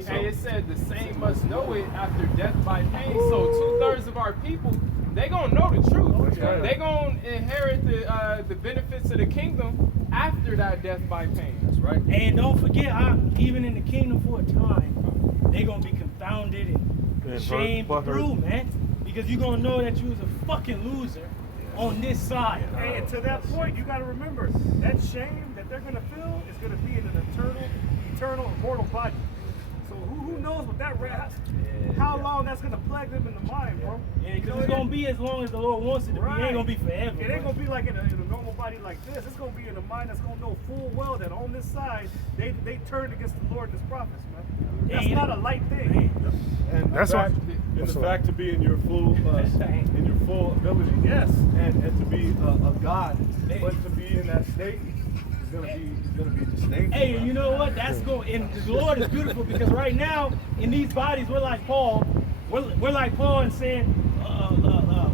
Hey, it said the same must know it after death by pain. So 2/3 of our people, they gonna know the truth. They gonna inherit the benefits of the kingdom after that death by pain. That's right. And don't forget, even in the kingdom for a time, they gonna be confounded and shamed through, man. Because you're gonna know that you was a fucking loser on this side. Hey, and to that point, you gotta remember that shame that they're gonna feel is gonna be in an eternal, immortal body. So who knows what that how long that's gonna plague them in the mind, bro? Yeah, because it's gonna be as long as the Lord wants it to be. It ain't gonna be forever. It ain't gonna be like in a normal body like this. It's gonna be in a mind that's gonna know full well that on this side they turned against the Lord and His prophets, man. That's not a light thing. And That's the fact to be in your full ability, yes, and to be a God, but to be in that state is gonna be distinct. Hey, you know what? That's going. And the Lord is beautiful because right now in these bodies we're like Paul. We're like Paul and saying,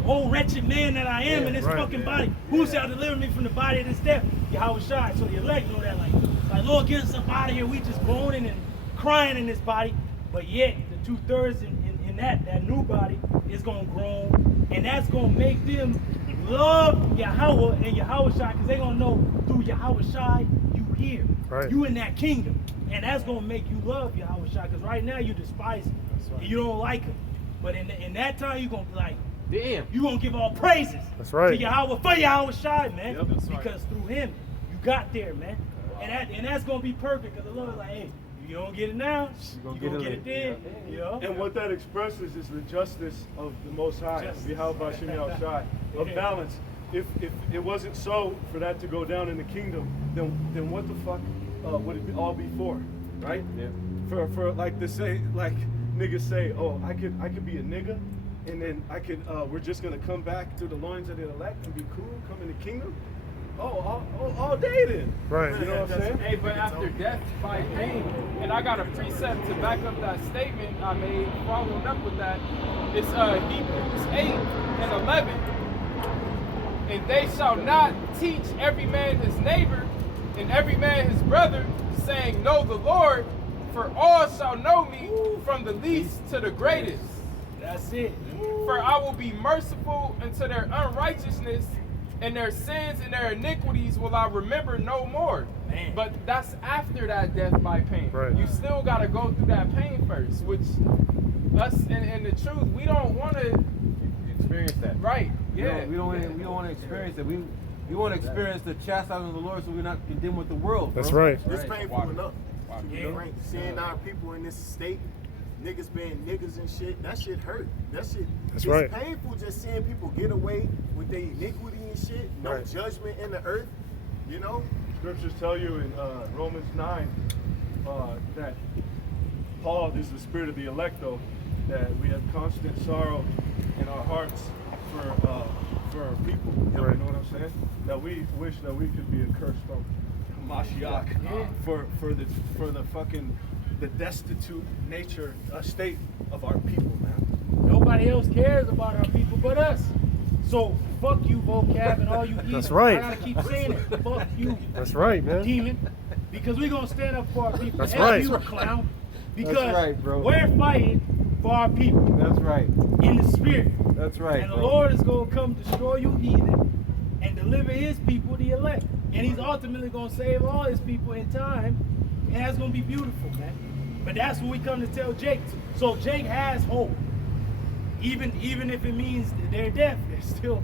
"Oh wretched man that I am in this fucking body, who shall deliver me from the body of this death?" Yahweh Shai. So the elect know that, like Lord, get us up out of here. We just groaning and crying in this body, but yet the 2/3 in that new body is gonna groan, and that's gonna make them love Yahweh and Yahweh Shai, because they're gonna know through Yahweh Shai you here, you in that kingdom, and that's gonna make you love Yahweh Shai, because right now you despise him, you don't like him, but in that time you're gonna be like, damn, you gonna give all praises to Yahweh for Yahweh Shai, man, because through him you got there, man, and that's gonna be perfect, because the Lord is like, hey, you don't get it now, you're gonna get it then. You know? And what that expresses is the justice of the Most High, Yahweh Shem Shai, of balance. If it wasn't so for that to go down in the kingdom, then what the fuck would it all be for, right? Yeah. For like to say, like niggas say, oh, I could be a nigga, and then we're just gonna come back through the loins of the elect and be cool, come in the kingdom. All day then. Right. You know what I'm saying? Hey, but after death by pain, and I got a precept to back up that statement I made following up with that. It's Hebrews 8 and 11. And they shall not teach every man his neighbor and every man his brother, saying, know the Lord, for all shall know me from the least to the greatest. That's it. For I will be merciful unto their unrighteousness, and their sins and their iniquities will I remember no more. Man. But that's after that death by pain. Right. You still got to go through that pain first, which us and the truth, we don't want to experience that. Right. Yeah. We don't want to experience that. We want to experience the chastisement of the Lord, so we're not condemned with the world. That's right. It's painful enough. Seeing our people in this state, niggas being niggas and shit, that shit hurt. That's painful just seeing people get away with their iniquity and shit, no judgment in the earth, you know? Scriptures tell you in Romans 9 that Paul is the spirit of the elect, though, that we have constant sorrow in our hearts for our people. You know what I'm saying? That we wish that we could be accursed from Mashiach for the fucking the destitute nature, state of our people, man. Nobody else cares about our people but us. So fuck you, vocab, and all you heathens. That's right. I gotta keep saying it. Fuck you. That's right, man. Demon. Because we're gonna stand up for our people. That's Hell right. You, clown. Because That's right, bro. we're fighting for our people. That's right. In the spirit. That's right. And the Lord is gonna come destroy you heathen and deliver his people, the elect. And he's ultimately gonna save all his people in time. And that's gonna be beautiful, man. But that's what we come to tell Jake. So Jake has hope. Even if it means they're deaf, there's still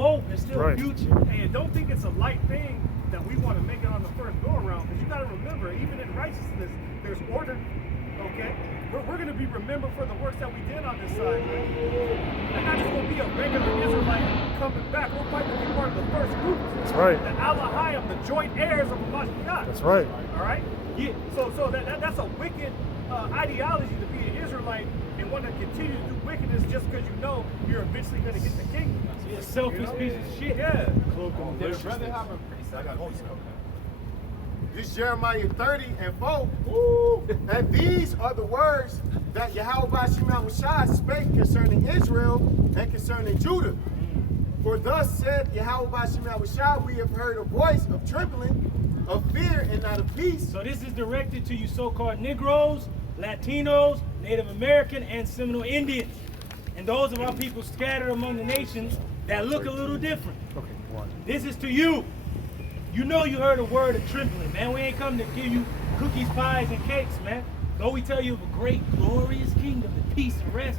hope. There's still a future. And don't think it's a light thing that we want to make it on the first go around, because you got to remember, even in righteousness, there's order. Okay, we're going to be remembered for the works that we did on this side, man. And not just going to be a regular Israelite coming back. We're fighting to be part of the first group. That's right. The Alahayim, the joint heirs of Mashiach. That's right. All right. Yeah. So that's a wicked ideology to be an Israelite and want to continue to do wickedness just because you know you're eventually going to get the kingdom. You're a selfish piece of shit. Yeah. Did a brother have a precept? This Jeremiah 30 and 4. And these are the words that Yahweh Shema Shai spake concerning Israel and concerning Judah. For thus said Yahweh Shema Shai, we have heard a voice of trembling, of fear and not of peace. So this is directed to you so-called Negroes Latinos, Native American, and Seminole Indians. And those of our people scattered among the nations that look a little different. This is to you. You know you heard a word of trembling, man. We ain't come to give you cookies, pies, and cakes, man. Though we tell you of a great, glorious kingdom and peace and rest.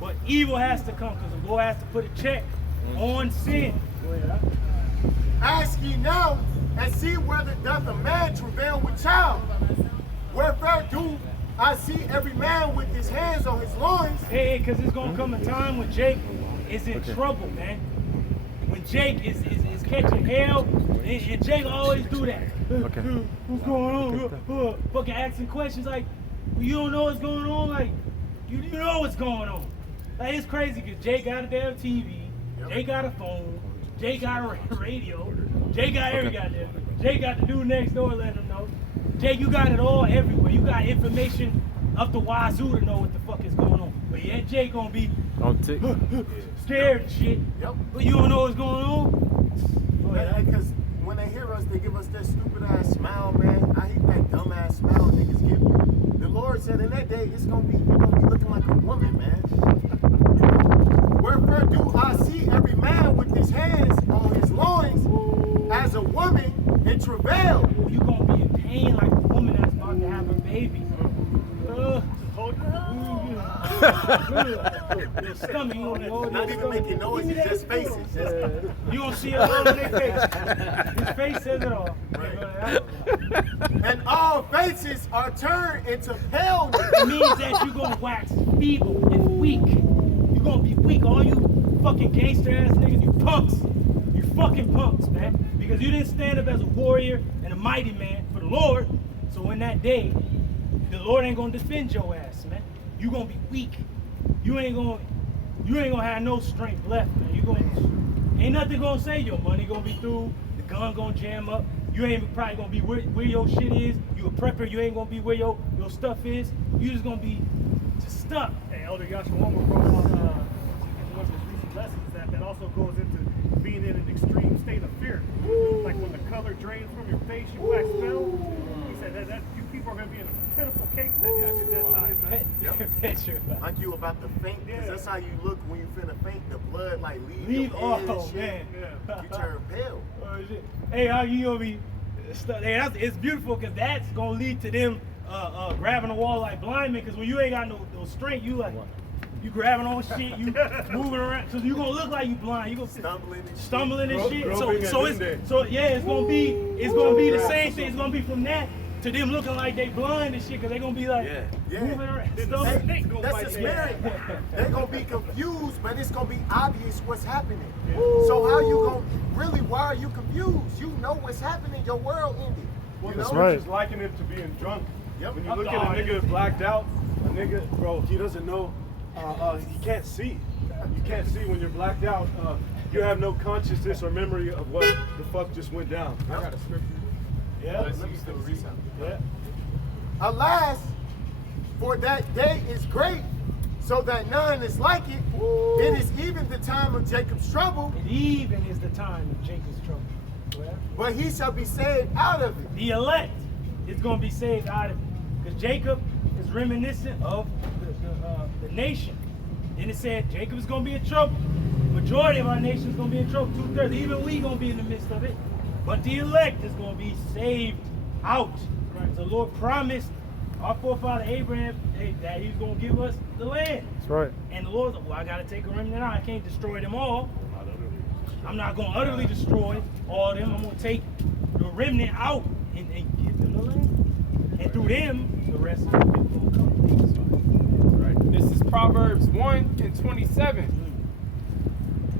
But evil has to come because the Lord has to put a check on sin. Go ahead, huh? Ask ye now, and see whether doth a man travail with child. Wherefore do I see every man with his hands on his loins? Hey, because it's going to come a time when Jake is in trouble, man. When Jake is catching hell, and Jake always do that. What's going on? Fucking asking questions like, you don't know what's going on? Like, you know what's going on. Like, it's crazy because Jake got a damn TV, Jake got a phone, Jake got a radio, Jake got every goddamn thing. Jake got the dude next door letting him know. Jake, you got it all everywhere. You got information up the wazoo to know what the fuck is going on. But yeah, Jake gonna be scared and shit. Yep. But you don't know what's going on? Because when they hear us, they give us that stupid ass smile, man. I hate that dumb ass smile niggas give you. The Lord said in that day, you're gonna be looking like a woman, man. Wherefore do I see every man with his hands on his loins as a woman in travail. You gonna be in pain like a woman that's about to have a baby. Your stomach, you know, Not even making noises, just faces. You don't see it all in their face. His face says it all. And all faces are turned into paleness. It means that you're gonna wax feeble and weak. You're gonna be weak. All you fucking gangster ass niggas, you punks. You fucking punks, man. Because you didn't stand up as a warrior and a mighty man for the Lord. So in that day, the Lord ain't gonna defend your ass, man. You gonna be weak. You ain't gonna have no strength left, man. Ain't nothing gonna say your money gonna be through, the gun gonna jam up. You ain't probably gonna be where your shit is. You a prepper, you ain't gonna be where your stuff is. You just gonna be just stuck. Hey, Elder Yashawama brought on one of his recent lessons that also goes into being in an extreme state of fear. Like when the color drains from your face, you wax pale. He said that you people are gonna be in a pitiful case at that time, man. Like you about to faint, because that's how you look when you finna faint. The blood like leave your off, head and shit. man. You turn pale. Oh, shit. Hey, how you gonna be? Hey, it's beautiful because that's gonna lead to them grabbing the wall like blind men. Because when you ain't got no strength, you like you grabbing on shit, you moving around, so you gonna look like you blind. You gonna stumbling and shit. So it's gonna be the same thing. It's gonna be from that to them looking like they blind and shit, because they gonna be like moving around. That's the spirit. They're gonna be confused, but it's gonna be obvious what's happening. So how you gonna really? Why are you confused? You know what's happening. Your world ended. Well, You the know? scriptures liken it to being drunk. When you look at a nigga that's blacked out, a nigga, bro, he doesn't know. He can't see. You can't see when you're blacked out. You have no consciousness or memory of what the fuck just went down. I got a scripture. Yeah. Alas, for that day is great, so that none is like it. It is even the time of Jacob's trouble. It even is the time of Jacob's trouble. Well, But he shall be saved out of it. the elect is going to be saved out of it. Because Jacob is reminiscent of the nation. Then it said Jacob is going to be in trouble. Majority of our nation is going to be in trouble. 2/3. Even we going to be in the midst of it. But the elect is going to be saved out. Right? The Lord promised our forefather Abraham that he's going to give us the land. That's right. And the Lord said, well, I got to take a remnant out. I can't destroy them all. I'm not going to utterly destroy all of them. I'm going to take the remnant out and give them the land. And through them, the rest of them will come. Right. This is Proverbs 1:27.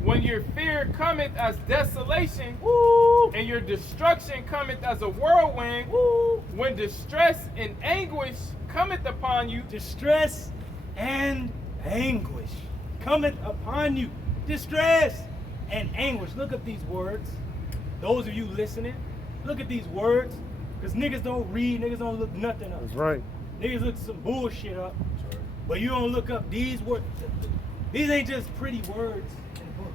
When your fear cometh as desolation, and your destruction cometh as a whirlwind, when distress and anguish cometh upon you, Distress and anguish cometh upon you. Distress and anguish. Look at these words. Those of you listening, look at these words. Because niggas don't read, niggas don't look nothing up. That's right. Niggas look some bullshit up. But you don't look up these words. These ain't just pretty words in the book.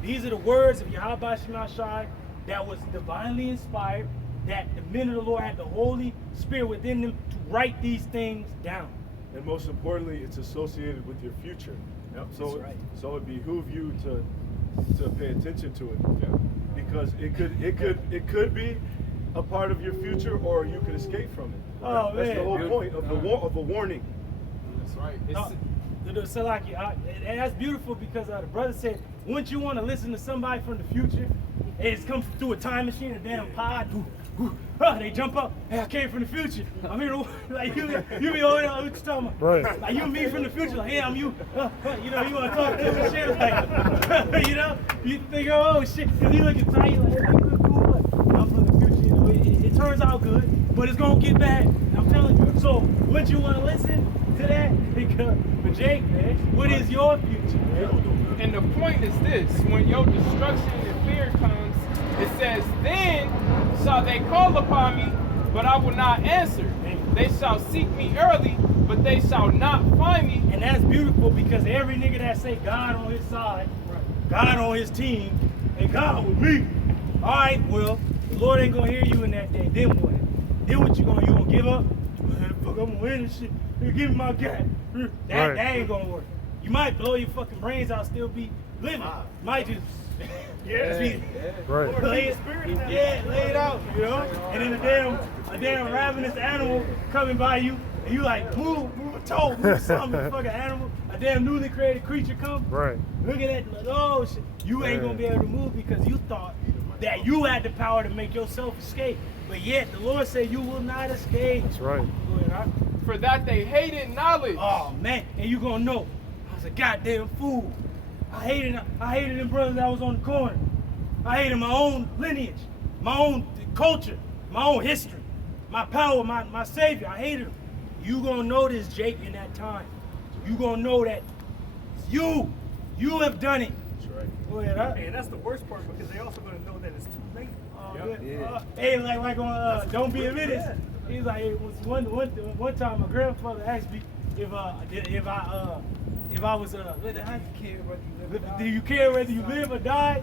These are the words of Yahweh Shemashai that was divinely inspired, that the men of the Lord had the Holy spirit within them to write these things down. And most importantly, it's associated with your future. So, That's right. so it behoove you to pay attention to it, because it could be a part of your future, or you could escape from it. Oh, That's man. the whole point of the warning. That's right. So like, and that's beautiful because the brother said, wouldn't you want to listen to somebody from the future? And it's come through a time machine, a damn pod. They jump up. Hey, I came from the future. I'm here to, like, you be over there, what you talking about? Right. Like, you and me from the future, like, hey, I'm you. You know, you want to talk to him and shit, like, you know? You think, oh, shit, because he looking tight, like, hey, cool, but I'm from the future. You know, it turns out good, but it's going to get bad. I'm telling you. So, would you want to listen to that? Because, but Jake, man, what is your future, man? And the point is this: when your destruction and fear comes, it says, "Then shall they call upon me, but I will not answer. They shall seek me early, but they shall not find me." And that's beautiful because every nigga that say God on his side, God on his team, and God with me. All right, well, the Lord ain't gonna hear you in that day. Then what? Then what you gonna give up? Fuck, I'm gonna win and shit. Here, give me my guy. That ain't gonna work. You might blow your fucking brains out, still be living. Might just Right. lay it out, you know. And then a damn ravenous animal coming by you, and you like move a toe, move something, fucking animal. A damn newly created creature come. Right. Look at that, oh shit. You ain't gonna be able to move because you thought that you had the power to make yourself escape. But yet the Lord said you will not escape. That's right. Go ahead, huh? For that they hated knowledge. Oh man, and you gonna know I was a goddamn fool. I hated them brothers that was on the corner. I hated my own lineage, my own culture, my own history, my power, my savior. I hated them. You gonna know this, Jake, in that time. You gonna know that you have done it. That's right. Go ahead, huh? And that's the worst part because they also gonna know that it's too late. Hey, like on Don't Be a Menace. He's like, it was one time my grandfather asked me if I was how do you care whether you live or die? Do you care whether you live or die?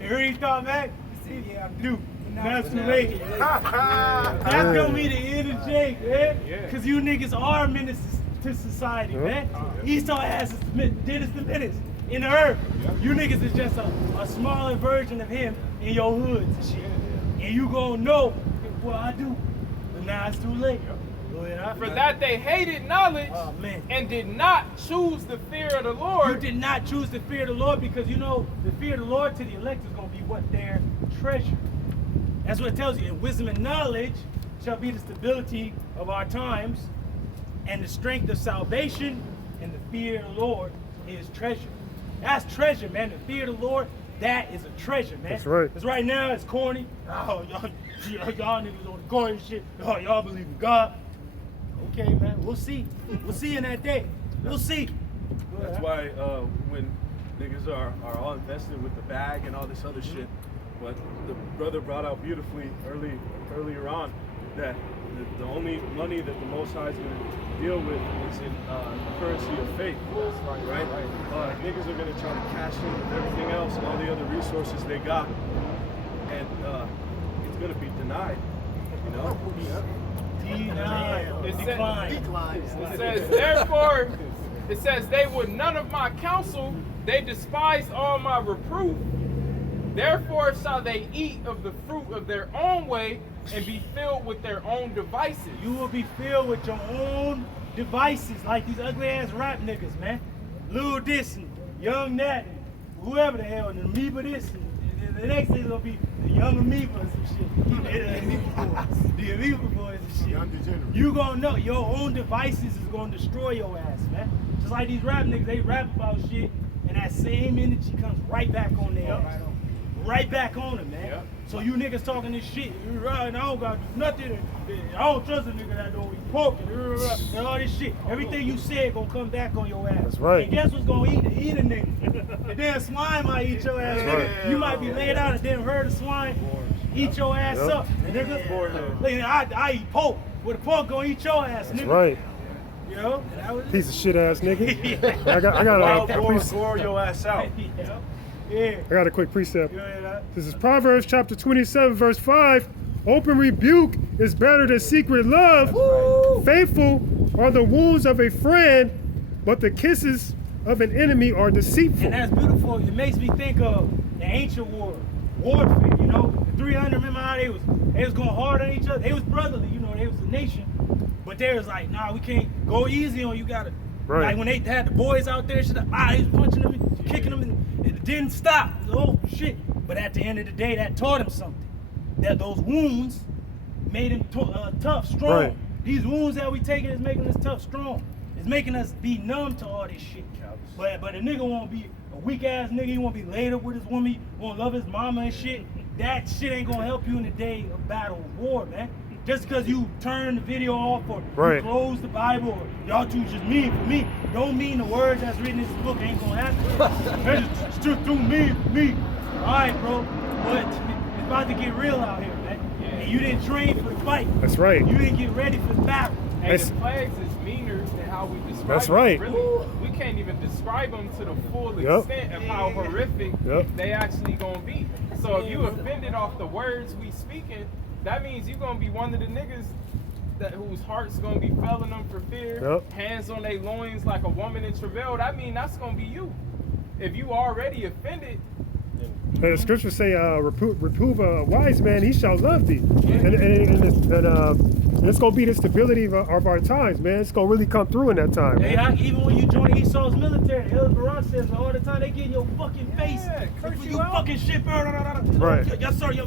And when he thought back, he said, yeah, I do. Now it's too late. That's gonna be the end of Jake, man. Cause you niggas are menaces to society, man. Esau ass is Dennis the Menace in the earth. You niggas is just a smaller version of him in your hoods and shit. And you gonna know, well, I do. But now it's too late. Go ahead, huh? For that they hated knowledge Oh, man. and did not choose the fear of the You Lord. did not choose the fear of the Lord because you know the fear of the Lord to the elect is going to be what? Their treasure. That's what it tells you. And wisdom and knowledge shall be the stability of our times, and the strength of salvation, and the fear of the Lord is treasure. That's treasure, man. The fear of the Lord, that is a treasure, man. That's right. Because right now it's corny. Oh, y'all niggas on the corny shit. Oh, y'all believe in God. Okay, man. We'll see. We'll see in that day. We'll see. That's why when niggas are all invested with the bag and all this other shit, but the brother brought out beautifully earlier on that the only money that the Most High is going to deal with is in the currency of faith. Right? Niggas are going to try to cash in with everything else, all the other resources they got, and it's going to be denied. You know? It Decline. says, therefore, it says, they would none of my counsel, they despised all my reproof. Therefore shall they eat of the fruit of their own way and be filled with their own devices. You will be filled with your own devices, like these ugly ass rap niggas, man. Lil this and Young that and whoever the hell, and Amoeba this and the next thing's gonna be the Young Amoeba and some shit. The Amoeba boys and shit. Young degenerate. You gonna know your own devices is gonna destroy your ass, man. Just like these rap niggas, they rap about shit, and that same energy comes right back on their ass. Right back on them, man. Yep. So you niggas talking this shit, and I don't gotta do nothing, and I don't trust a nigga that don't eat pork, and all this shit. Everything you said gonna come back on your ass. That's right. And guess what's gonna eat a nigga? The damn swine might eat your ass, nigga. right. You might be laid out and damn herd of swine eat your ass Yep. up, nigga. Like, I eat pork. Well, the pork gonna eat your ass, That's nigga. right. You know? And that was it. Piece of shit ass nigga. I got Wild a boar, gore your ass out. Yeah. I got a quick precept. You know that? This is Proverbs chapter 27, verse 5. Open rebuke is better than secret love. Faithful are the wounds of a friend, but the kisses of an enemy are deceitful. And that's beautiful. It makes me think of the ancient warfare, you know? The 300, remember how they was going hard on each other? They was brotherly, you know, they was a nation. But they was like, nah, we can't go easy on you, gotta. Right. Like when they had the boys out there, shit, he was punching them, kicking them, and it didn't stop. Oh, shit. But at the end of the day, that taught him something. That those wounds made him tough, strong. Right. These wounds that we taking is making us tough, strong. It's making us be numb to all this shit. But a nigga won't be a weak ass nigga. He won't be laid up with his woman. He won't love his mama and shit. That shit ain't gonna help you in the day of battle, of war, man. Just because you turn the video off or you close the Bible or y'all two just mean for me, don't mean the words that's written in this book ain't gonna happen. It's just too mean for me. All right, bro. But it's about to get real out here, man. And you didn't train for the fight. That's right. You didn't get ready for the battle. And the plagues is meaner than how we describe That's them. right. Really, we can't even describe them to the full extent of how horrific they actually gonna be. So if you offended off the words we speaking, that means you're gonna be one of the niggas whose heart's gonna be failing them for fear, hands on their loins like a woman in travail. That mean that's gonna be you. If you already offended. And the scriptures say, reprove a wise man, he shall love thee. And it's going to be the stability of our times, man. It's going to really come through in that time. Hey, even when you join Esau's military, El Baran says all the time, they get in your fucking face. You fucking shit, Right. Yes, sir, you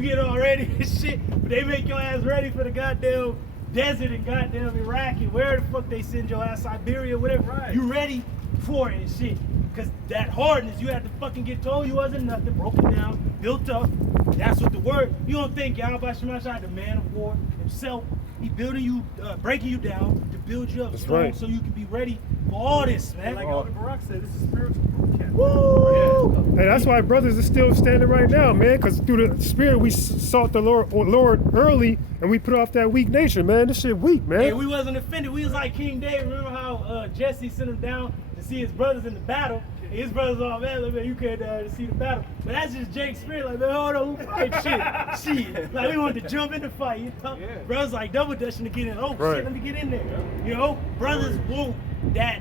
get all ready and shit, but they make your ass ready for the goddamn desert and goddamn Iraq and where the fuck they send your ass, Siberia, whatever. Right. You ready for it and shit. Because that hardness, you had to fucking get told you wasn't nothing, broken down, built up. That's what the word, you don't think Yahweh Shemashai, the man of war himself, he building you, breaking you down to build you up strong so you can be ready for all this, man. Like Elder Barak said, this is spiritual boot camp. Woo! And that's why brothers are still standing right now, man, because through the spirit we sought the Lord early and we put off that weak nature, man. This shit weak, man. Hey, we wasn't offended. We was like King David. Remember how Jesse sent him down to see his brothers in the battle? And his brothers all, man, you can't to see the battle. But that's just Jake's spirit. Like, man, hold on, who fight shit? Like, we wanted to jump in the fight, you know? Yeah. Brothers like double dutching to get in. Oh, shit, let me get in there. You know, brothers want that.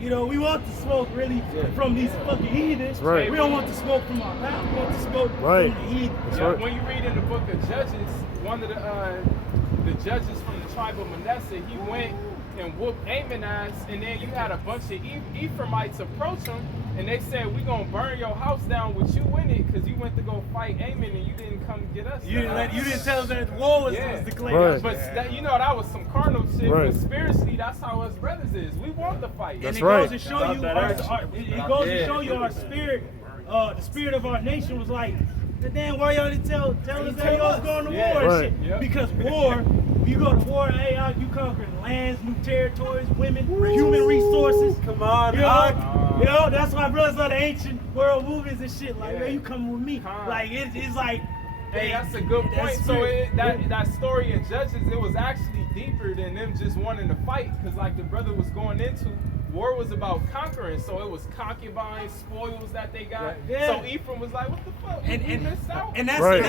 You know, we want the smoke really from these fucking heathens. Right. We don't want the smoke from our past. We want the smoke from the heathens. When you read in the book of Judges, one of the judges from the tribe of Manasseh, he went and whooped Amon ass, and then you had a bunch of Ephraimites approach him, and they said, "We gonna burn your house down with you in it, because you went to go fight Amon and you didn't come get us." You didn't tell them that the war was declared. But that, you know, that was some carnal shit. But spiritually, that's how us brothers is. We want to fight. And it goes to show you our spirit. The spirit of our nation was like, damn, why y'all didn't tell us that y'all was going to war and shit? Yep. Because war, you go to war, hey, you conquering lands, new territories, women, human resources. Come on, you know, that's why brothers are the ancient world movies and shit. Like, man, you coming with me. Like, it's like, hey, that's a good point. So that story in Judges, it was actually deeper than them just wanting to fight. Because like the brother was going into, war was about conquering. So it was concubines, spoils that they got. So Ephraim was like, what the fuck? We missed out. And that's what,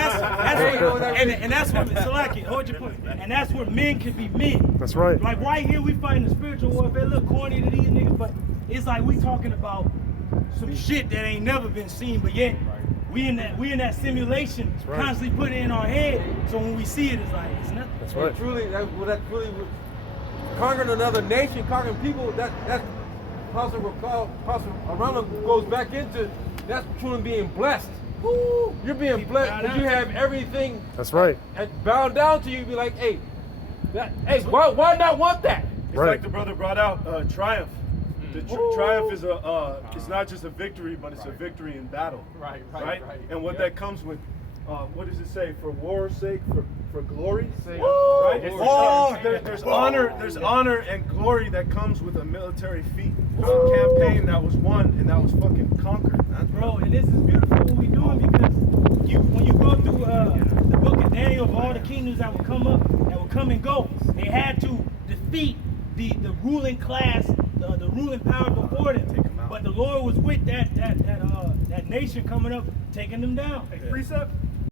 Salaki, hold your point. And that's where men can be men. That's right. Like right here, we fighting the spiritual warfare. It look corny to these niggas, but it's like we talking about some shit that ain't never been seen, but yet we in that simulation, constantly putting it in our head. So when we see it, it's like it's nothing. That's right. Truly, conquering another nation, conquering people. That's Apostle Around goes back into. That's truly being blessed. Woo! You're being blessed because you have everything. That's right. And bound down to you, be like, hey, why not want that? It's like the brother brought out triumph. The triumph is it's not just a victory, but it's a victory in battle. Right. And what that comes with, what does it say? For war's sake, for glory. Right? There's honor and glory that comes with a military feat. It's a campaign that was won and that was fucking conquered. Bro, and this is beautiful what we doing because when you go through the book of Daniel of all the kingdoms that would come up, that would come and go, they had to defeat the ruling class, the ruling power before them. But the Lord was with that nation coming up, taking them down. Hey, Precept,